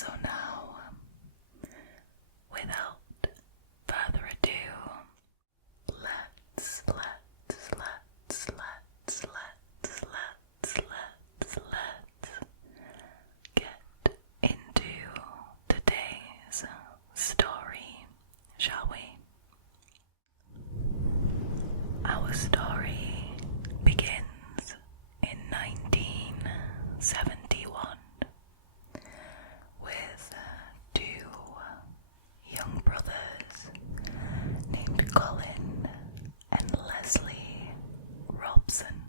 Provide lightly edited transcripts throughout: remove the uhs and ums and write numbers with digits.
So now, without further ado, let's get into today's story, shall we? Our story begins in 1971 with two young brothers named Colin and Leslie Robson.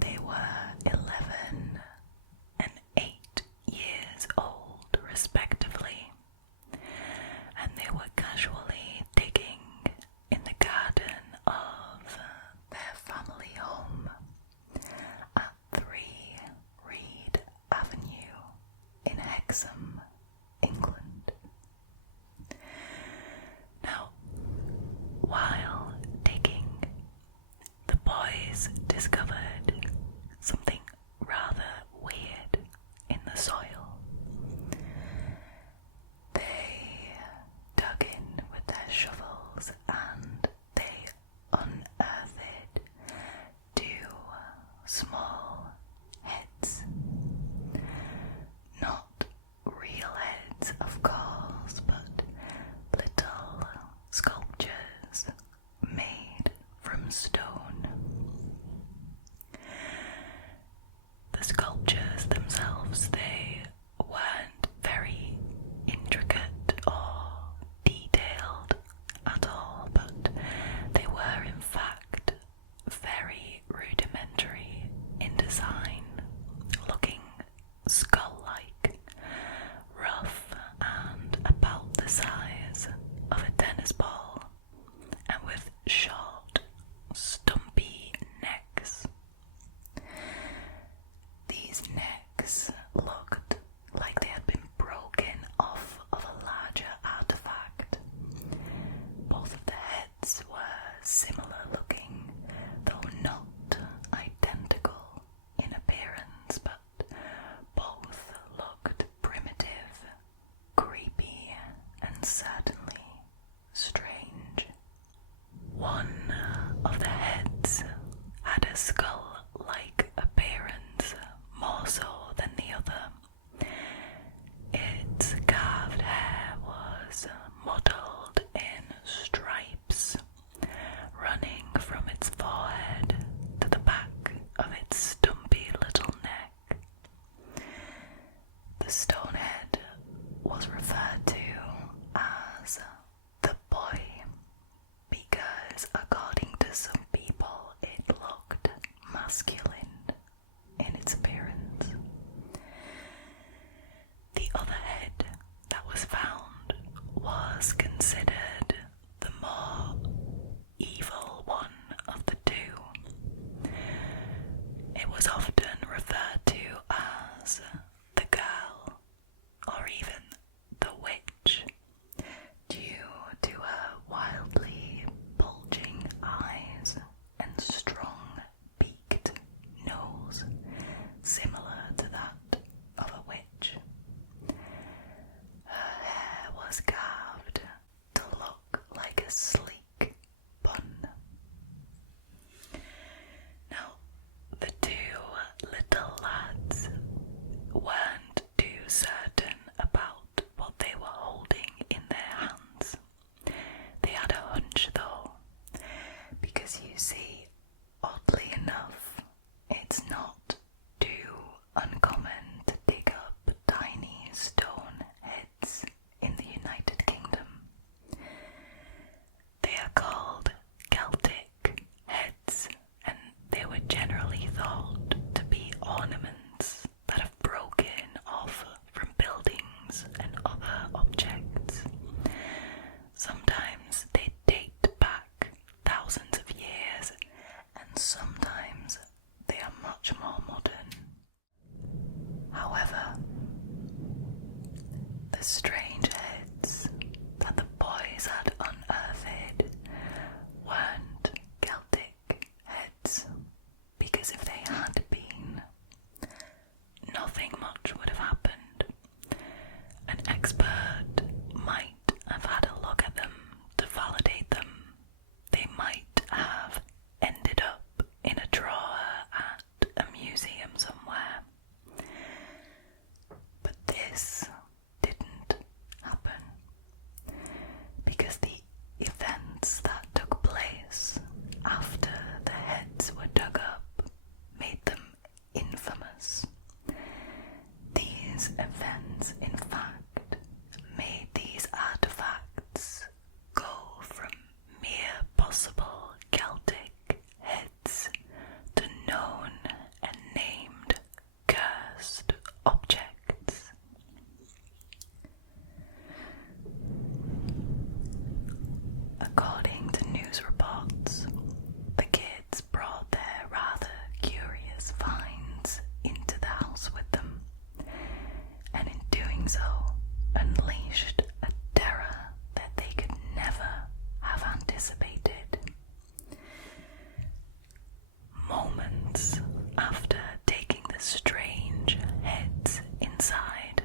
They were 11 and 8 years old, respectively, and they were casually digging in the garden of their family home at 3 Reed Avenue in Hexham, England. Now, while digging, the boys discovered something rather weird in the soil. They dug in with their shovels and they unearthed 2 small heads. Not real heads, of course, but little sculptures made from stone. The sculptures themselves, they weren't very intricate or detailed at all, but they were in fact very rudimentary in design, looking skull-like, rough and about the size of a tennis ball, and with short, stumpy necks. These necks looked like they had been broken off of a larger artifact. Both of the heads were similar looking, though not identical in appearance, but both looked primitive, creepy, and certainly strange. One of the heads had a skull-like appearance, more so than the other. Its carved hair was mottled in stripes, running from its forehead to the back of its stumpy little neck. The stone head was referred to as the boy because, according to some people, it looked masculine in its appearance. The other head that was found was considered the more evil one of the two. It was often referred to as the girl, or even the witch, due to her wildly bulging eyes and strong beaked according to news reports, the kids brought their rather curious finds into the house with them, and in doing so unleashed a terror that they could never have anticipated. Moments after taking the strange heads inside,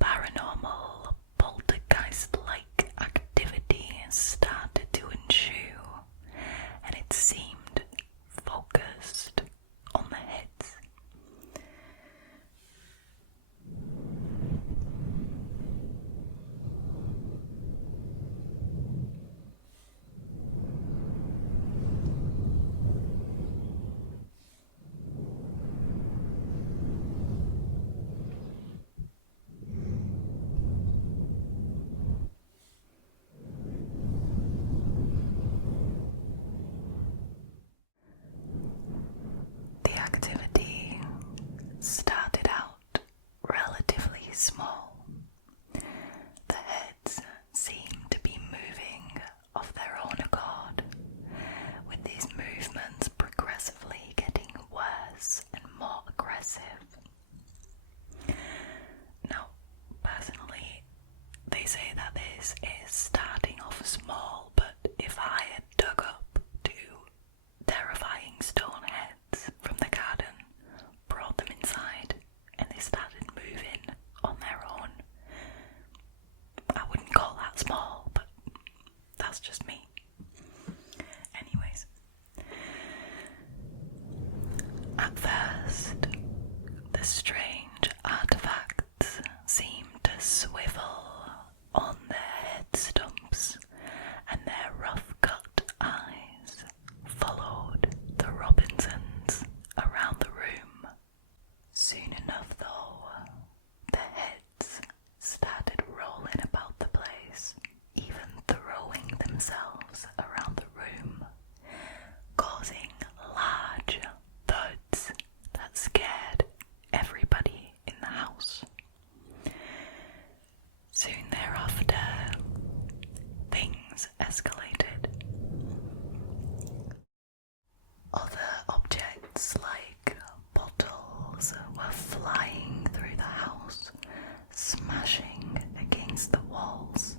paranormal poltergeist-like activity started to ensue, and it seemed focused on the heads. The activity started out relatively small. The heads seemed to be moving of their own accord, with these movements progressively getting worse and more aggressive. Now, personally, they say that this is starting off small, but if I had dug up two terrifying stone heads from the garden, brought them inside, and they started moving on their own, I wouldn't call that small, but that's just me. Anyways, at first, the strange artifacts seemed to swivel on their head stumps, and their rough-cut eyes followed the Robinsons around the room. Soon enough, though, the heads started rolling about the place, even throwing themselves around the room, causing large thuds that scared everybody in the house. Soon thereafter, things escalated. Other objects like bottles were flying through the house, smashing against the walls,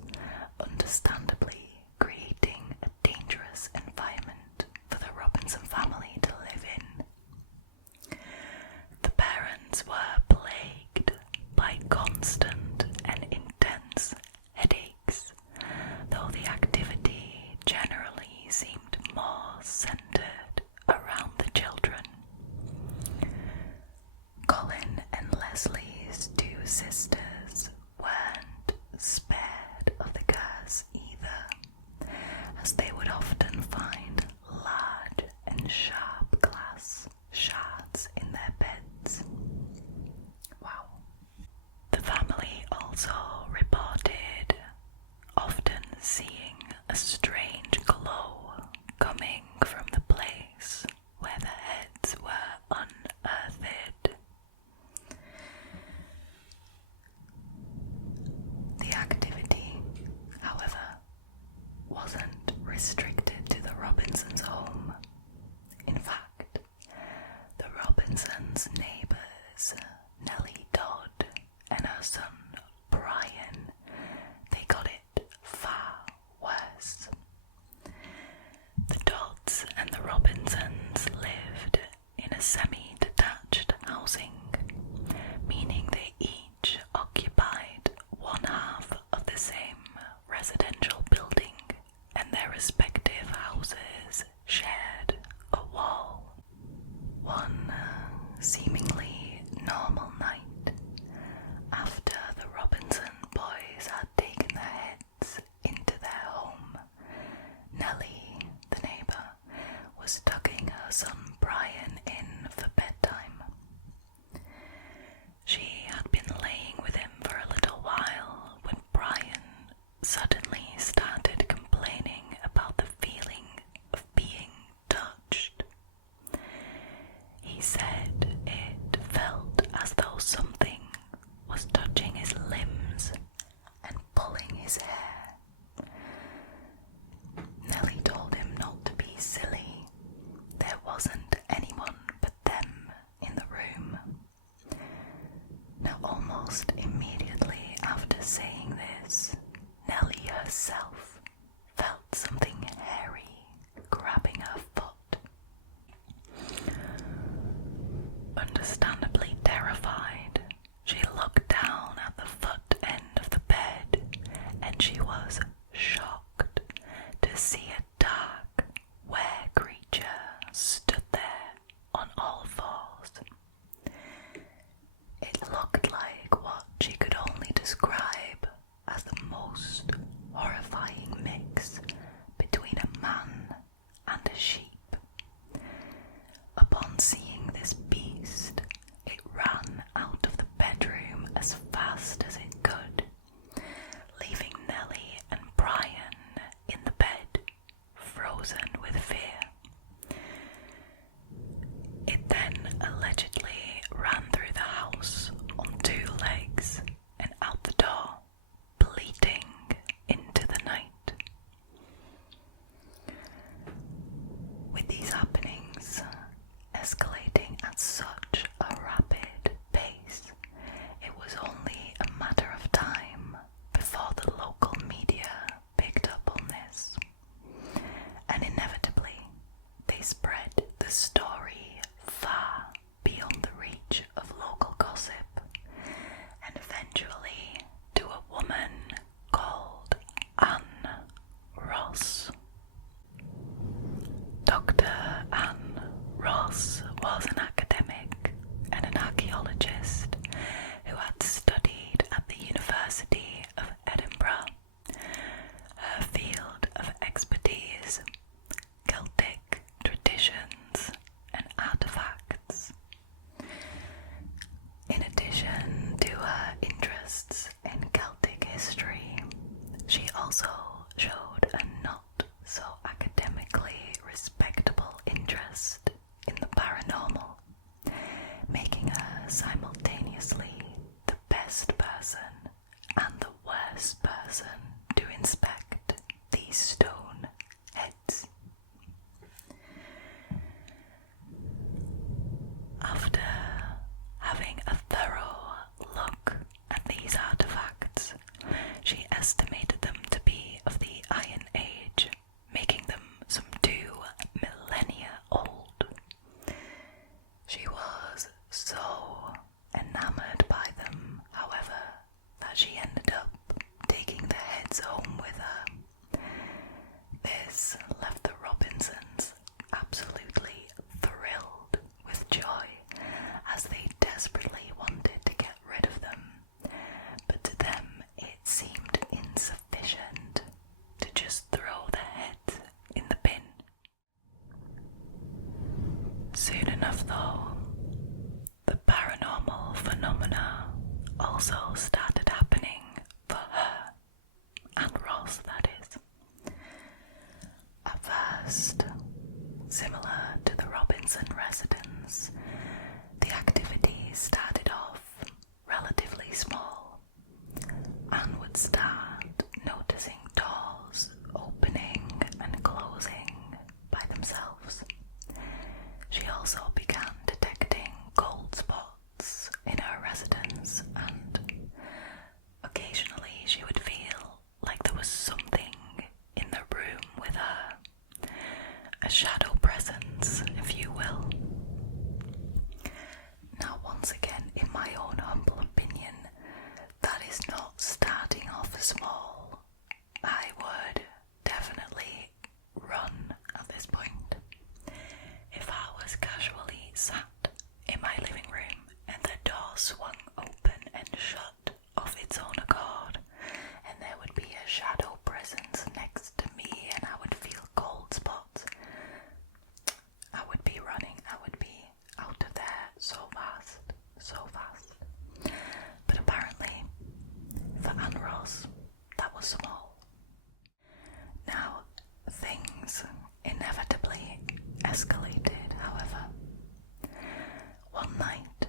understandably creating a dangerous environment for the Robinson family to live in. The parents were plagued by constant and intense headaches, though the activity generally seemed more centered around the children. Colin and Leslie's two sisters weren't spared of the curse either, as they would often find large and sharp glass shards in their beds. Wow. The family also reported often seeing a strange glow coming from the place where the heads were unearthed. The activity, however, wasn't restricted to the Robinsons' home. In fact, the Robinsons' neighbours, Nellie Dodd and her son Brian, they got it far worse. The Dodds and the Robinsons lived in a semi-detached housing, meaning they each occupied one half of the same residential building, and their respective houses shared a wall. One seemingly normal night, after the Robinson boys had taken their heads into their home, Nellie, the neighbour, was tucking her son Brian in for bedtime. She had been laying with him for a little while when Brian suddenly started complaining about the feeling of being touched. He said it felt as though something was touching his limbs and pulling his hair. see a dark, were-creature stood there on all fours. It looked like what she could only describe as the most horrifying mix between a man and a sheep. Upon seeing this beast, it ran out of the bedroom as fast as it could, leaving Nellie and Brian in the bed, frozen with fear. It then allegedly ran through the house on 2 legs and out the door, bleating into the night. With these happenings escalating at such a rapid pace, it was only a matter of time before the local media picked up on this, and inevitably they spread the story far beyond the reach of local gossip, and eventually to a woman called Anne Ross. Dr. Anne Ross was an academic and an archaeologist who had studied at the University of Edinburgh. Her field of expertise: Celtic traditions and artifacts. In addition to her interests in Celtic history, she also showed a not so academically respectable interest in the paranormal, making her simultaneously the best person and the worst person to inspect these stone heads. After having a thorough look at these artifacts, she estimated them to be of the Iron Age, making them some 2 millennia old. She was so enamored by them, however, that she ended up taking the heads home with her. This left the Robinsons absolutely thrilled with joy, as they desperately wanted to get rid of them, but to them it seemed insufficient to just throw the heads in the bin. Soon enough though, the paranormal phenomena also started happening for her, and Ross that is. At first, similar to the Robinson residence, the activity started off relatively small. Anne would start noticing doors opening and closing by themselves. She also began detecting cold spots in her residence, and occasionally she would feel like there was something in the room with her, a shadow presence, if you will. Now, once again, in my own humble opinion, that is not starting off small. I would definitely run at this point. If I was casually sat in my living room and the door swung open and shut of its own accord, and there would be a shadow presence next to me and I would feel cold spots, I would be running. I would be out of there so fast, so fast. But apparently, for Anne Ross, that was small. Now, things inevitably escalated, however. One night,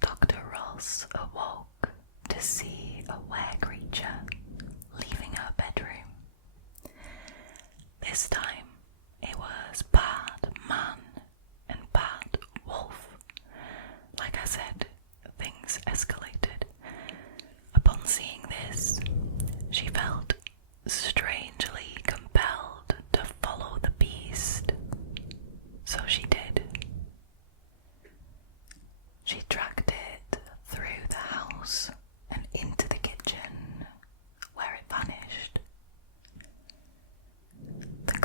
Dr. Ross awoke to see a were-creature leaving her bedroom. This time, it was part man and part wolf. Like I said, things escalated. Upon seeing this, she felt strangely compelled to follow the beast. So she did. She tracked it through the house and into the kitchen, where it vanished. The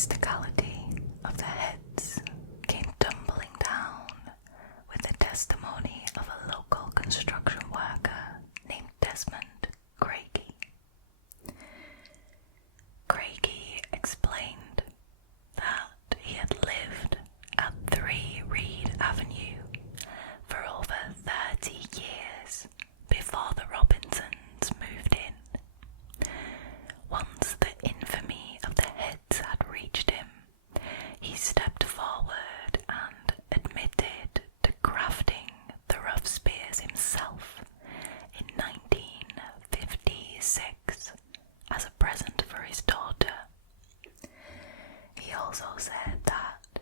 mysticality of the heads came tumbling down with the testimony of a local construction worker named Desmond Craigie. Craigie explained that he had lived at 3 Reed Avenue for over 30 years before the Robinsons moved in. Once the infamy of the heads had reached him, he stepped forward and admitted to crafting the rough spears himself in 1956 as a present for his daughter. He also said that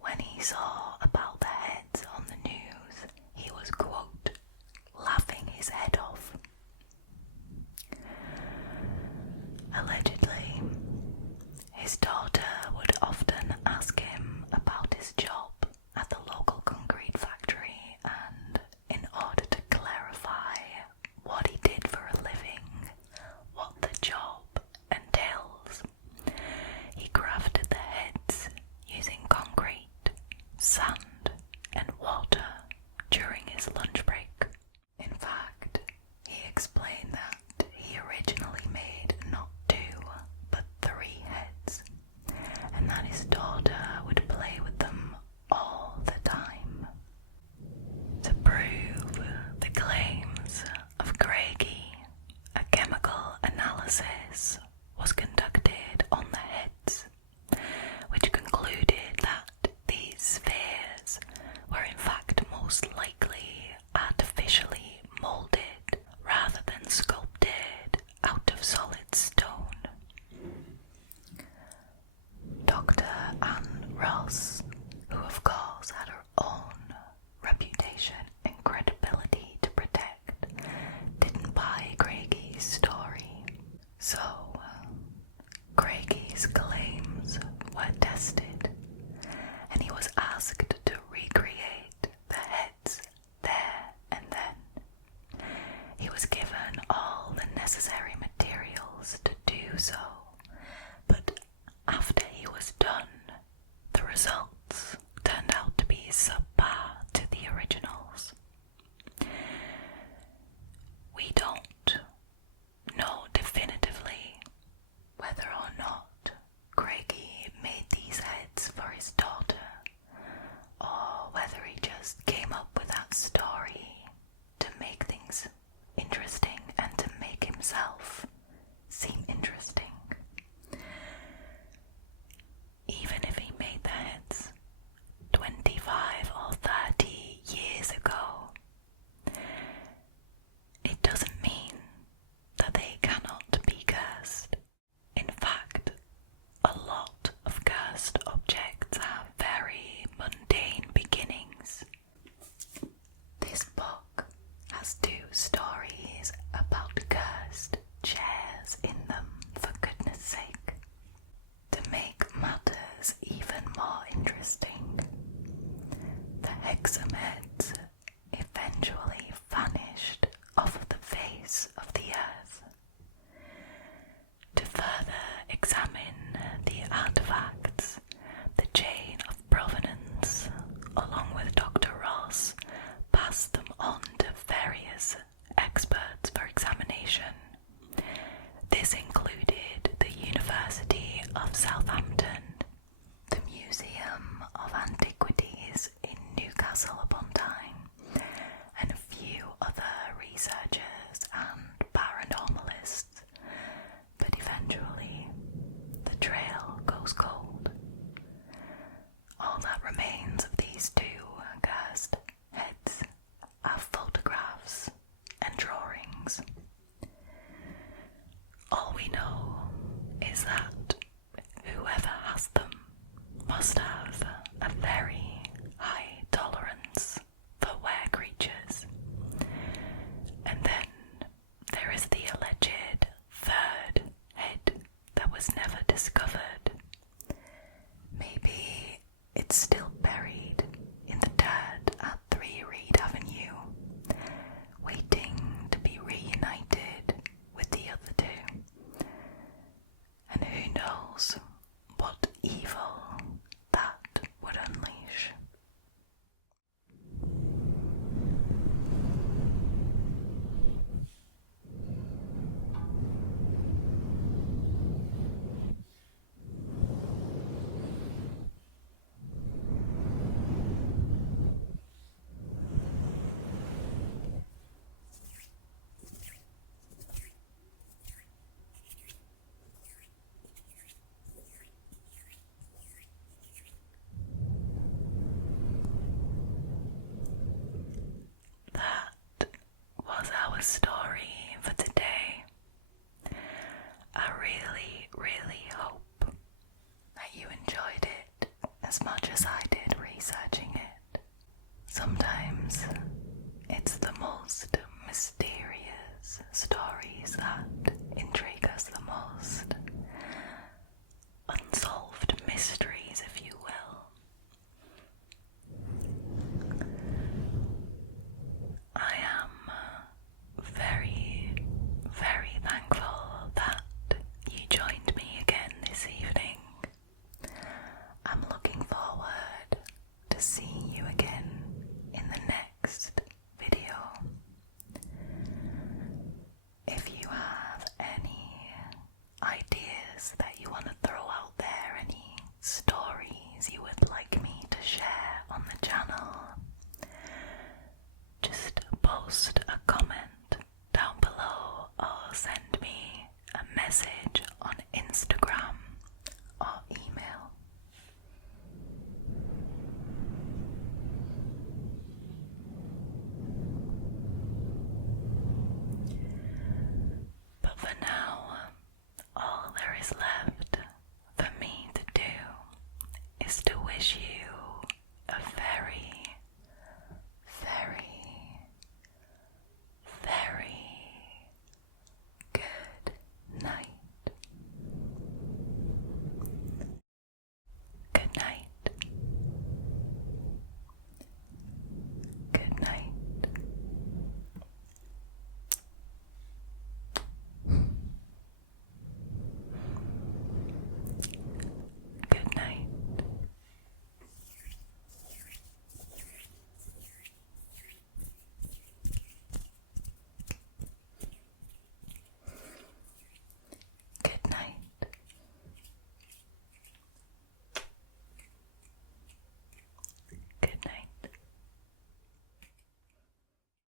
when he saw about the heads on the news, he was, quote, laughing his head off. Allegedly, his daughter would often ask him about his job at the local concrete factory, and in order to clarify what he did for a living, what the job entails, he crafted the heads using concrete, sand, and water during his lunch break. In fact, he explained that he originally made not 2 but 3 heads, and that his daughter would play with them all the time. To prove the claims of Craigie, a chemical analysis was conducted on the heads, which concluded that these spheres were in fact most likely artificially moulded rather than sculpted out of solid stone. Dr. Anne Ross, who of course had her own reputation and credibility to protect, didn't buy Craigie's story. So, Craigie's claims were tested, and he was asked to recreate the heads there and then. He was given all the necessary materials to do so, but after he was done, the results turned out to be subpar to the originals. We don't know definitively whether or not Craigie made these heads for his daughter, or whether he just came up with that story to make things interesting and to make himself seem interesting. Even if he made the heads 25 or 30 years ago, it doesn't mean that they cannot be cursed. In fact, a lot of cursed objects have very mundane beginnings. This book has 2 stories about cursed chairs in them, for goodness sake. To make matters even more interesting, the Hexham Heads eventually vanished off of the face of the earth. To further examine the artifacts, the chain of provenance, along with Dr. Ross, passed them on to various sometimes it's the most mysterious stories that intrigue us the most.